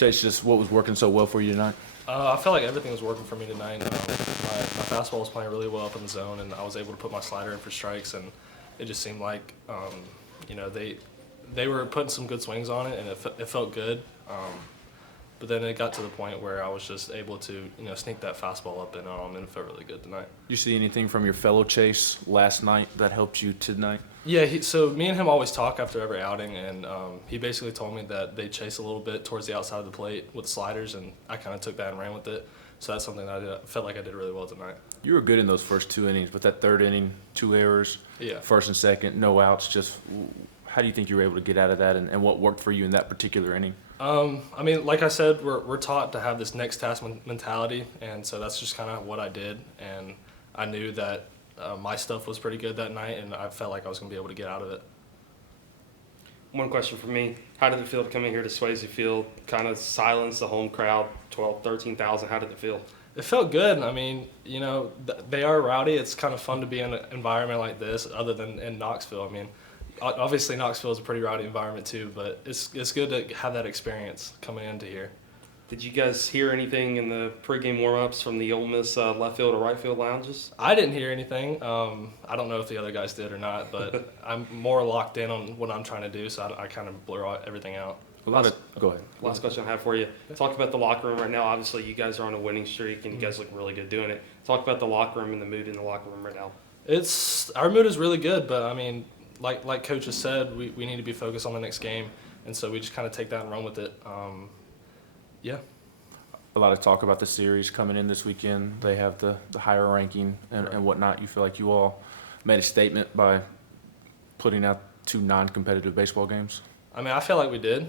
Chase, just what was working so well for you tonight? I felt like everything was working for me tonight. My fastball was playing really well up in the zone, and I was able to put my slider in for strikes, and it just seemed like, they were putting some good swings on it, and it felt good. But then it got to the point where I was just able to, sneak that fastball up and it felt really good tonight. You see anything from your fellow Chase last night that helped you tonight? Yeah, so me and him always talk after every outing, and he basically told me that they chase a little bit towards the outside of the plate with sliders, and I kind of took that and ran with it. So that's something that I felt like I did really well tonight. You were good in those first 2 innings, but that third inning, 2 errors, Yeah. first and second, no outs. Just how do you think you were able to get out of that, and what worked for you in that particular inning? Like I said, we're taught to have this next task mentality, and so that's just kind of what I did. And I knew that my stuff was pretty good that night, and I felt like I was going to be able to get out of it. One question for me. How did it feel to come in here to Swayze Field, kind of silence the home crowd, 12, 13,000? How did it feel? It felt good. I mean, they are rowdy. It's kind of fun to be in an environment like this other than in Knoxville. I mean, obviously Knoxville is a pretty rowdy environment too, but it's good to have that experience coming into here. Did you guys hear anything in the pregame warm-ups from the Ole Miss left field or right field lounges? I didn't hear anything. I don't know if the other guys did or not, but I'm more locked in on what I'm trying to do, so I kind of blur everything out. Go ahead. Last question I have for you. Talk about the locker room right now. Obviously, you guys are on a winning streak, and you guys look really good doing it. Talk about the locker room and the mood in the locker room right now. Our mood is really good, but I mean, like Coach has said, we need to be focused on the next game, and so we just kind of take that and run with it. Yeah. A lot of talk about the series coming in this weekend. They have the higher ranking and whatnot. You feel like you all made a statement by putting out 2 non-competitive baseball games? I mean, I feel like we did.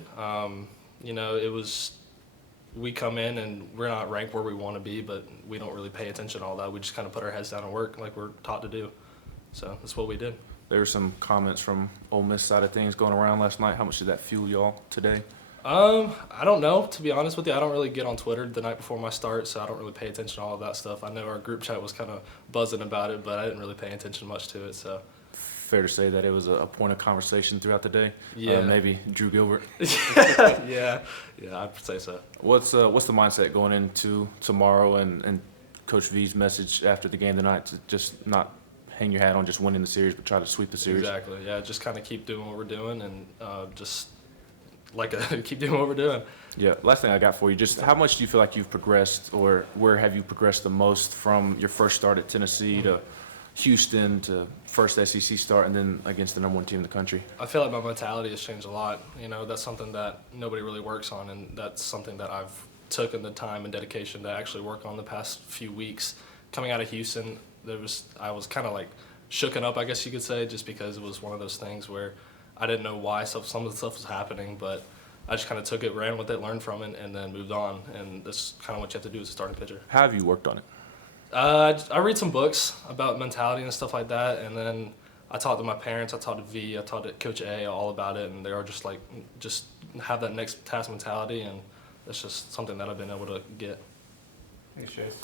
We come in and we're not ranked where we want to be, but we don't really pay attention to all that. We just kind of put our heads down and work like we're taught to do. So that's what we did. There were some comments from Ole Miss side of things going around last night. How much did that fuel y'all today? I don't know, to be honest with you. I don't really get on Twitter the night before my start, so I don't really pay attention to all of that stuff. I know our group chat was kind of buzzing about it, but I didn't really pay attention much to it. So Fair to say that it was a point of conversation throughout the day. Yeah. Maybe Drew Gilbert. yeah, I'd say so. What's the mindset going into tomorrow and Coach V's message after the game tonight to just not hang your hat on just winning the series, but try to sweep the series? Exactly. Yeah, just kind of keep doing what we're doing and keep doing what we're doing. Yeah. Last thing I got for you, just how much do you feel like you've progressed, or where have you progressed the most from your first start at Tennessee to Houston to first SEC start and then against the #1 team in the country? I feel like my mentality has changed a lot. That's something that nobody really works on, and that's something that I've taken the time and dedication to actually work on the past few weeks. Coming out of Houston, I was kind of like shooken up, I guess you could say, just because it was one of those things where I didn't know why some of the stuff was happening, but I just kind of took it, ran with it, learned from it, and then moved on. And that's kind of what you have to do as a starting pitcher. How have you worked on it? I read some books about mentality and stuff like that, and then I talked to my parents, I talked to V, I talked to Coach A all about it, and they are just have that next task mentality, and that's just something that I've been able to get. Thanks, Chase.